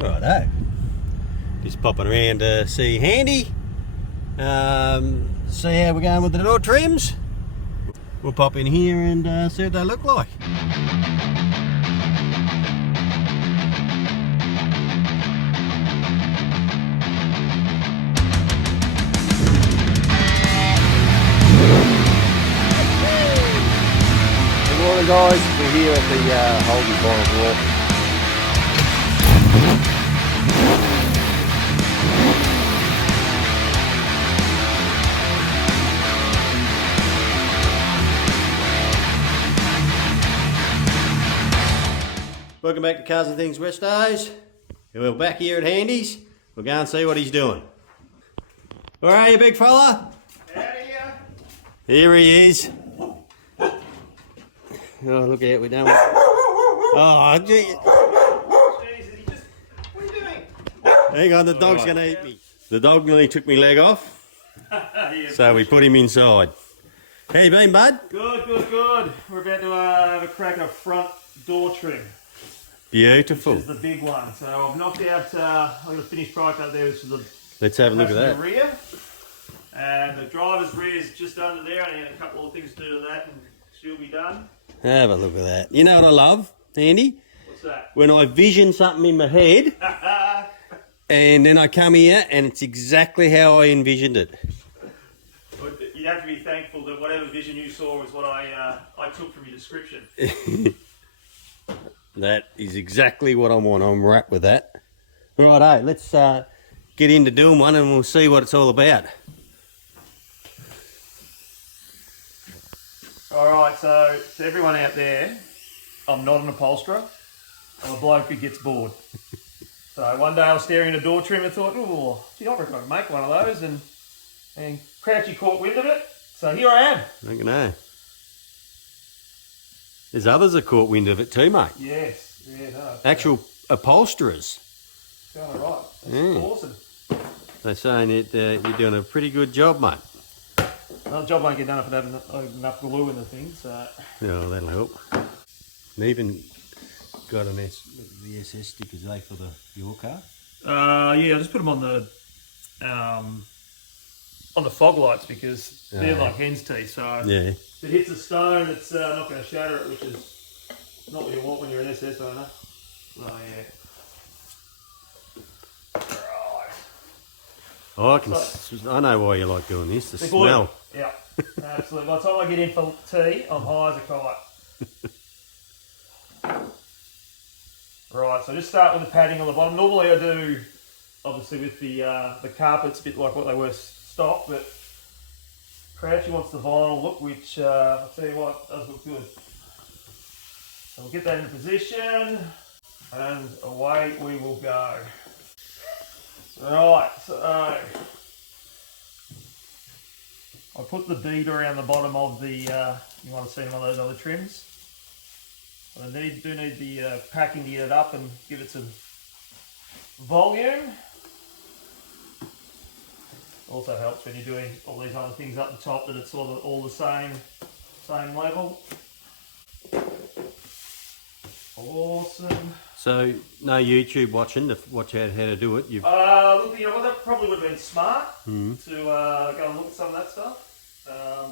Righto. Just popping around to see Handy. See how we're going with the door trims. We'll pop in here and see what they look like. Good morning, guys. We're here at the Holden Final Walk. Welcome back to Cars and Things West Days. We're back here at Handy's. We'll go and see what he's doing. Where are you, big fella? Out of here. Here he is. Oh, look out, we're done. Oh, gee. Jesus, what are you doing? Hang on, the dog's going to eat me. The dog nearly took my leg off, Yeah, so we put him inside. How you been, bud? Good, good, good. We're about to have a crack at a front door trim. Beautiful. Which is the big one. So I've knocked out, I've got a finished product up there, which is the Let's have a look at that. rear. And the driver's rear is just under there. I need a couple of things to do to that and she'll be done. Have a look at that. You know what I love, Andy? What's that? When I vision something in my head, and then I come here and it's exactly how I envisioned it. You'd have to be thankful that whatever vision you saw was what I took from your description. That is exactly what I want. I'm right with that. Righto, let's get into doing one and we'll see what it's all about. Alright, so to everyone out there, I'm not an upholsterer. I'm a bloke who gets bored. So one day I was staring at a door trim and thought, oh, gee, I reckon I could make one of those, and Crouchy caught wind of it. So here I am. I don't know. There's others that caught wind of it too, mate. Yes, yeah, no. Actual upholsterers. It's going alright. That's awesome. They're saying that you're doing a pretty good job, mate. Well, the job won't get done if I don't have enough glue in the thing, so... Yeah, that'll help. And even got the SS stickers, for your car? Yeah, I just put them on the fog lights because they're like hen's teeth, so yeah. if it hits a stone, it's not going to shatter it, which is not what you want when you're an SS owner. So yeah. Right. Oh, I know why you like doing this, the smell. Yeah, absolutely. By the time I get in for tea, I'm high as a kite. Right, so just start with the padding on the bottom. Normally I do, obviously with the carpets, a bit like what they were stock, but Crouchy wants the vinyl look, which I'll tell you what, does look good. So we'll get that in position, and away we will go. Right, so I put the bead around the bottom of the, you might have seen one of those other trims. I do need the packing to get it up and give it some volume. Also helps when you're doing all these other things up the top that it's sort of all the same level. Awesome. So no YouTube watching to watch out how to do it. Look, well, that probably would have been smart to go and look at some of that stuff,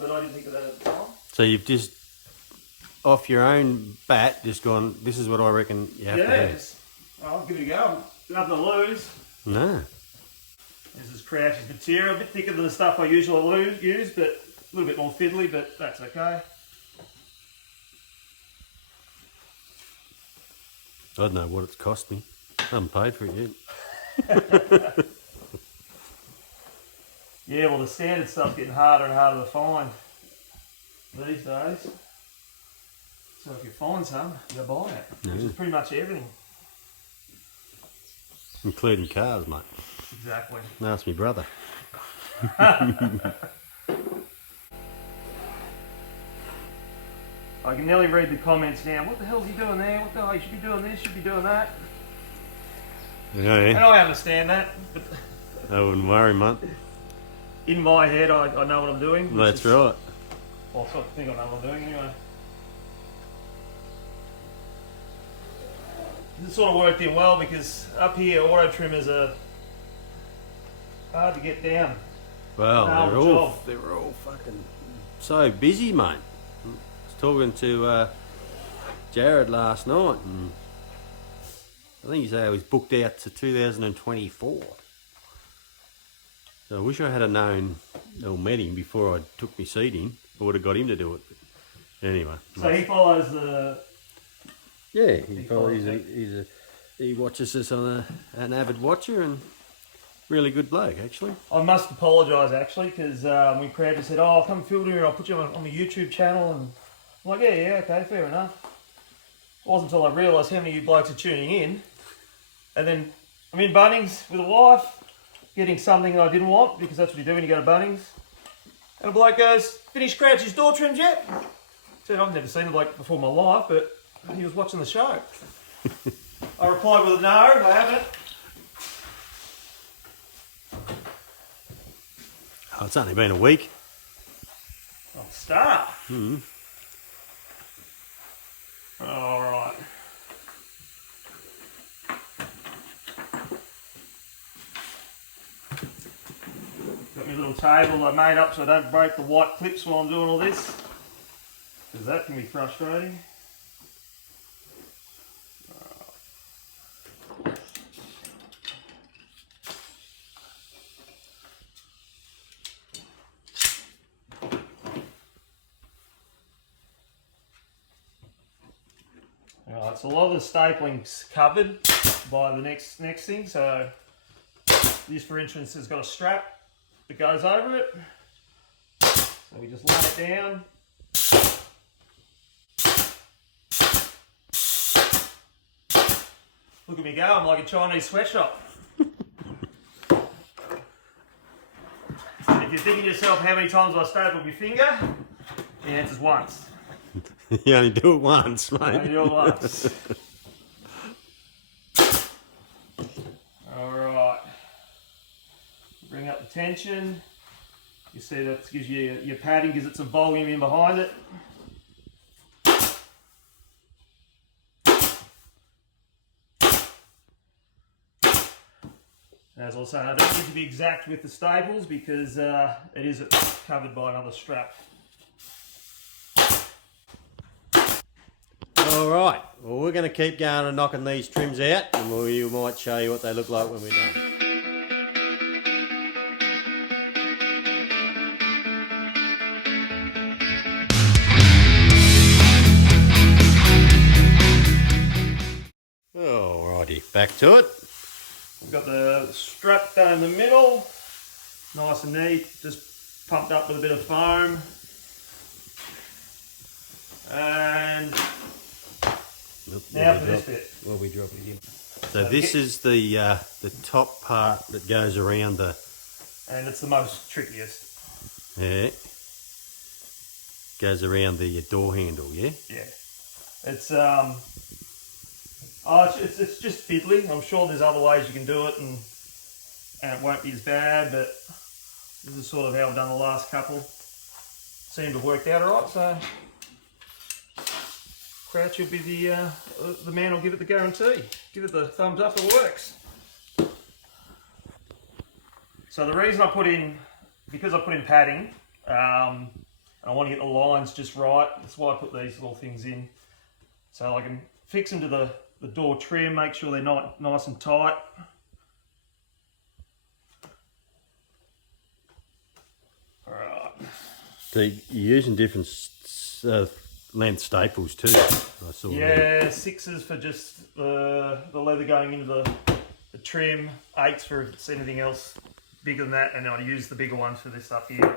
but I didn't think of that at the time. So you've just off your own bat just gone, this is what I reckon you have to have. I'll give it a go. Nothing to lose. No. This is Crouchy's material, a bit thicker than the stuff I usually use, but a little bit more fiddly, but that's okay. I don't know what it's cost me. I haven't paid for it yet. Yeah, well the standard stuff's getting harder and harder to find these days. So if you find some, you buy it, which is pretty much everything. Including cars, mate. Exactly. Ask me brother. I can nearly read the comments now. What the hell's he doing there? What the hell? You should be doing this, you should be doing that. Yeah. And I understand that, but I wouldn't worry, mate. in my head I know what I'm doing. That's right. Well, I sort of think I know what I'm doing anyway. This sort of worked in well because up here auto trimmers are hard to get down. Well, No, they're all fucking so busy, mate. I was talking to Jared last night, and I think he said he was booked out to 2024. So I wish I had known or met him before I took my seat in. I would have got him to do it. But anyway. So he follows the... Yeah, he watches us on an avid watcher, and really good bloke, actually. I must apologise, actually, because when Crowd just said, "Oh, come film here, I'll put you on the YouTube channel," and I'm like, yeah, okay, fair enough. It wasn't until I realised how many of you blokes are tuning in, and then I'm in Bunnings with a wife, getting something that I didn't want, because that's what you do when you go to Bunnings, and a bloke goes, "Finished Crouch's door trims yet?" I said, "I've never seen the bloke before in my life, but he was watching the show." I replied with a no, I haven't. Oh, it's only been a week. I'll start. Alright. Got my little table I made up so I don't break the white clips while I'm doing all this, because that can be frustrating. Alright, so a lot of the stapling's covered by the next thing, so this, for instance, has got a strap that goes over it. So we just lay it down. Look at me go, I'm like a Chinese sweatshop. If you're thinking to yourself, how many times have I stapled my finger? The answer's once. You only do it once, mate. Only do it once. Alright. Bring up the tension. You see that gives you your padding, gives it some volume in behind it. As I was saying, I don't need to be exact with the staples because it is covered by another strap. Alright, well, we're going to keep going and knocking these trims out, and we might show you what they look like when we're done. Alrighty, back to it. We've got the strap down in the middle, nice and neat, just pumped up with a bit of foam. And now for this bit. Well, we drop it in. So this is the top part that goes around the... And it's the most trickiest. Yeah. Goes around the door handle, yeah? Yeah. It's it's just fiddly. I'm sure there's other ways you can do it and it won't be as bad, but this is sort of how I've done the last couple. Seem to have worked out alright, so Crouch will be the man who'll give it the guarantee. Give it the thumbs up, it works. So the reason because I put in padding, and I want to get the lines just right, that's why I put these little things in. So I can fix them to the door trim, make sure they're nice and tight. Alright. So you're using different length staples too, I saw. Yeah, 6s for just the leather going into the trim, 8s for if it's anything else bigger than that, and I'd use the bigger ones for this stuff here.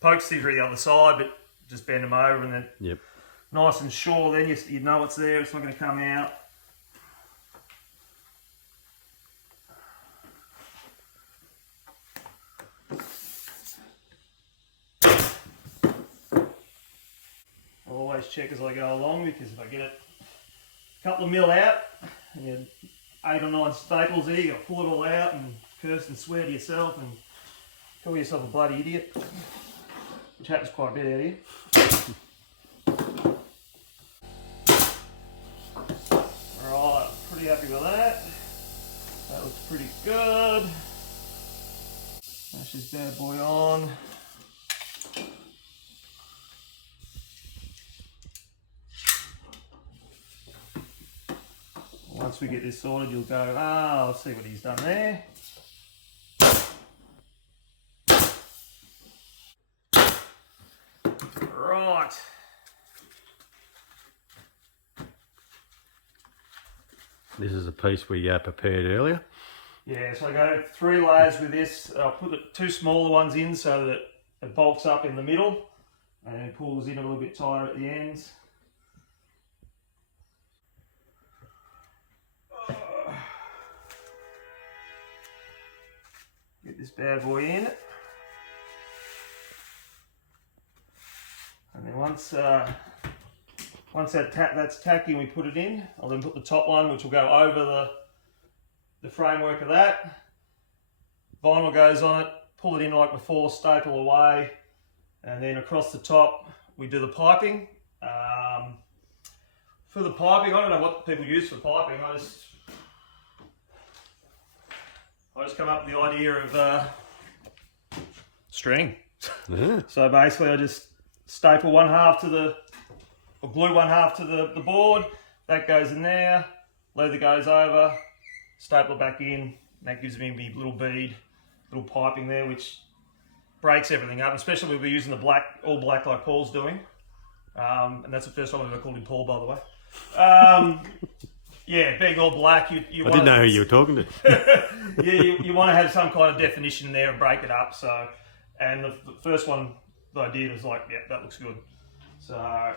Poke sticks are the other side, but just bend them over and then nice and sure, then you know it's there, it's not going to come out. Always check as I go along, because if I get it a couple of mil out and you 8 or 9 staples there, you got to pull it all out and curse and swear to yourself and call yourself a bloody idiot, which happens quite a bit out here. Alright, pretty happy with that. That looks pretty good. Smash this bad boy on. Once we get this sorted, you'll go, ah, I'll see what he's done there. Right. This is a piece we prepared earlier. Yeah, so I go 3 layers with this. I'll put the 2 smaller ones in so that it bulks up in the middle and it pulls in a little bit tighter at the ends. Get this bad boy in. And then once that's tacky and we put it in, I'll then put the top one, which will go over the framework of that. Vinyl goes on it, pull it in like before, staple away, and then across the top we do the piping. For the piping, I don't know what people use for piping. I just come up with the idea of string. Yeah. So basically I just staple one half to the, or glue one half to the board, that goes in there, leather goes over, staple it back in, that gives me a little bead, little piping there, which breaks everything up, especially if we're using the black, all black like Paul's doing. And that's the first time I've ever called him Paul, by the way. Yeah, being all black, you I didn't know who you were talking to. Yeah, you want to have some kind of definition there and break it up. So, and the first one that I did was like, yeah, that looks good. So,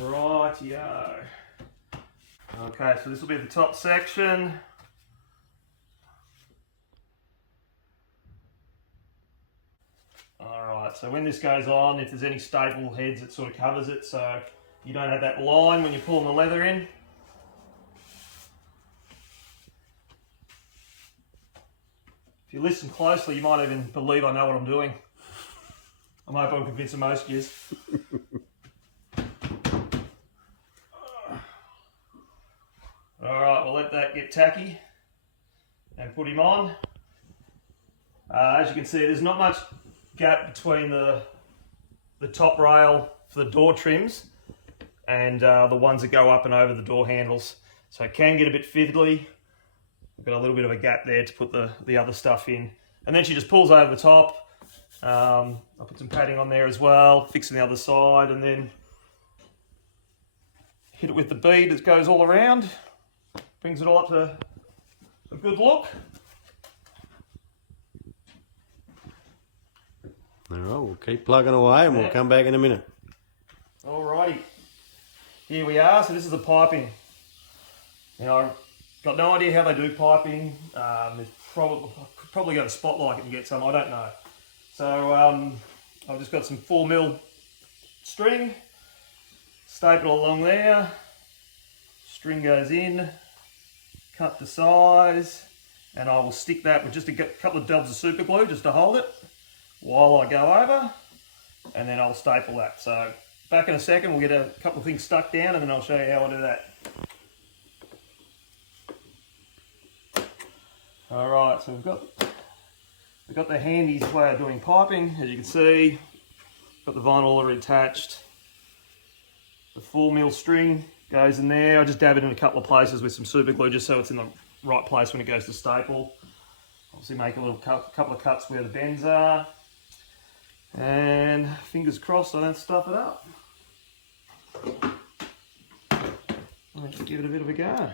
rightio. Okay, so this will be the top section. Alright, so when this goes on, if there's any staple heads, it sort of covers it so you don't have that line when you're pulling the leather in. If you listen closely, you might even believe I know what I'm doing. I hope I'm convincing most of you. Alright, we'll let that get tacky and put him on. As you can see, there's not much gap between the top rail for the door trims and the ones that go up and over the door handles. So it can get a bit fiddly. We've got a little bit of a gap there to put the other stuff in. And then she just pulls over the top. I'll put some padding on there as well, fixing the other side, and then hit it with the bead that goes all around. Brings it all up to a good look. All right, we'll keep plugging away and we'll come back in a minute. Alrighty, here we are. So this is the piping. Now, I've got no idea how they do piping. There's probably got a spotlight and get some, I don't know. So I've just got some 4mm string, staple along there, string goes in, cut to size, and I will stick that with just a couple of dabs of super glue just to hold it while I go over, and then I'll staple that. So back in a second, we'll get a couple of things stuck down and then I'll show you how I do that. Alright, so we've got the handy way of doing piping. As you can see, got the vinyl already attached. The 4mm string goes in there. I just dab it in a couple of places with some super glue just so it's in the right place when it goes to staple. Obviously make a little couple of cuts where the bends are. And fingers crossed I don't stuff it up. Let's give it a bit of a go.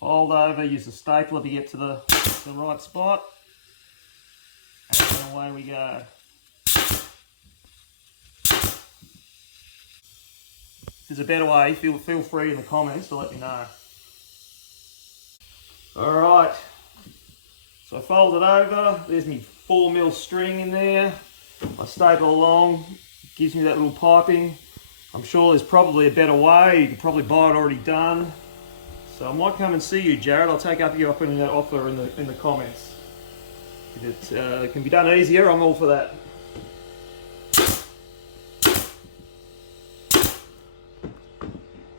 Fold over, use the stapler to get to the right spot, and away we go. If there's a better way, feel free in the comments to let me know. Alright, so I fold it over, there's my 4mm string in there. I staple along, gives me that little piping. I'm sure there's probably a better way. You can probably buy it already done. So I might come and see you, Jared. I'll take up your offer in the comments. If it can be done easier, I'm all for that.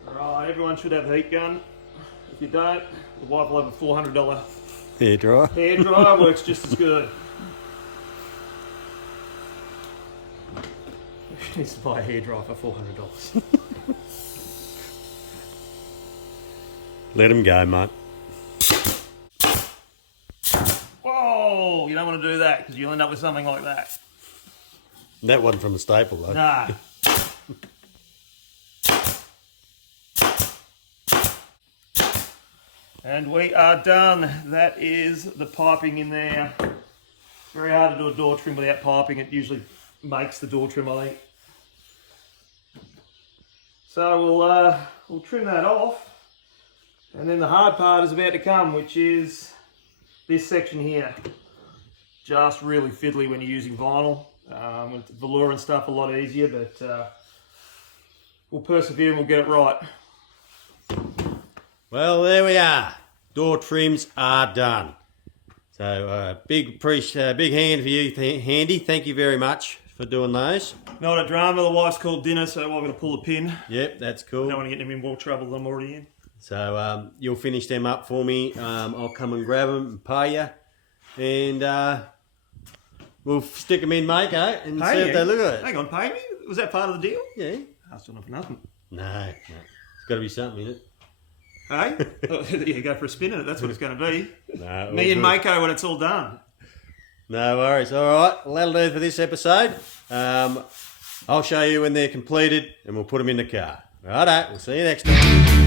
Alright, everyone should have a heat gun. If you don't, the wife will have a $400 Hairdryer. hairdryer. Works just as good. She needs to buy a hairdryer for $400. Let him go, mate. Whoa! You don't want to do that because you'll end up with something like that. That wasn't from a staple, though. Nah. And we are done. That is the piping in there. It's very hard to do a door trim without piping. It usually makes the door trim, I think. So we'll trim that off. And then the hard part is about to come, which is this section here. Just really fiddly when you're using vinyl. With velour and stuff, a lot easier, but we'll persevere and we'll get it right. Well, there we are. Door trims are done. So big hand for you, Handy. Thank you very much for doing those. Not a drama. The wife's called dinner, so I'm going to pull the pin. Yep, that's cool. I don't want to get them in more trouble than I'm already in. So you'll finish them up for me. I'll come and grab them and pay you. And we'll stick them in Mako and see if they look at it. Hang on, pay me? Was that part of the deal? Yeah. That's still not for nothing. No. It's got to be something in it. Hey? Yeah, go for a spin in it. That's what it's going to be. No, Me and Mako when it's all done. No worries. All right. Well, that'll do for this episode. I'll show you when they're completed and we'll put them in the car. Righto. We'll see you next time.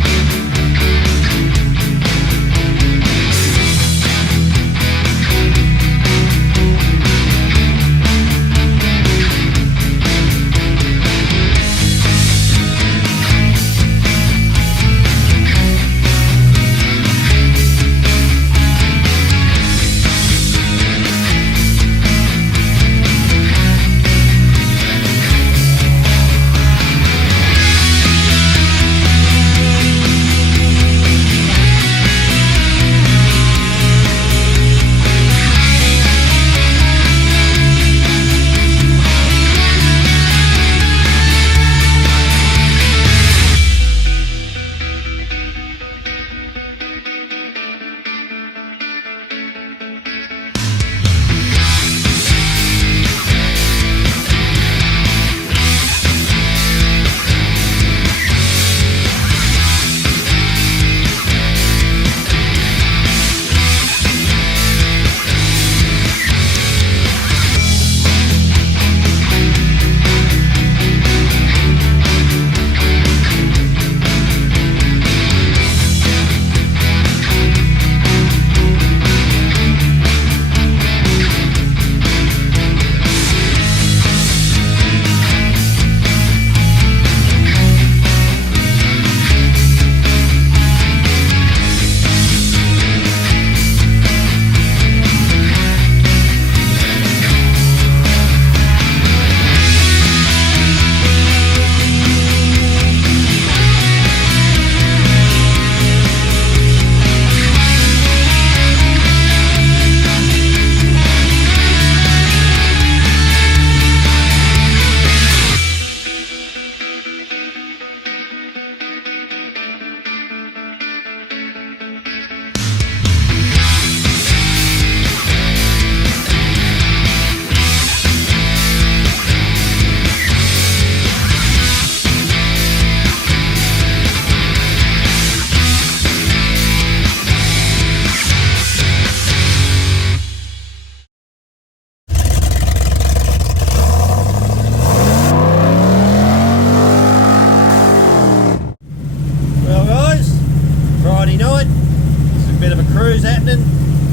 cruise happening.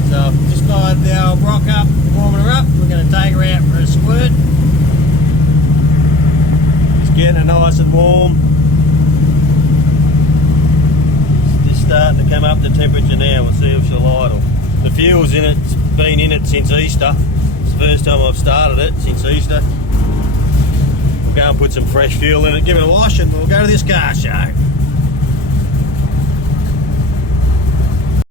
So I've just fired the old rock up, warming her up. We're going to take her out for a squirt. Just getting her nice and warm. It's just starting to come up to temperature now. We'll see if she'll idle. The fuel's in it, it's been in it since Easter. It's first time I've started it since Easter. We'll go and put some fresh fuel in it, give it a wash, and we'll go to this car show.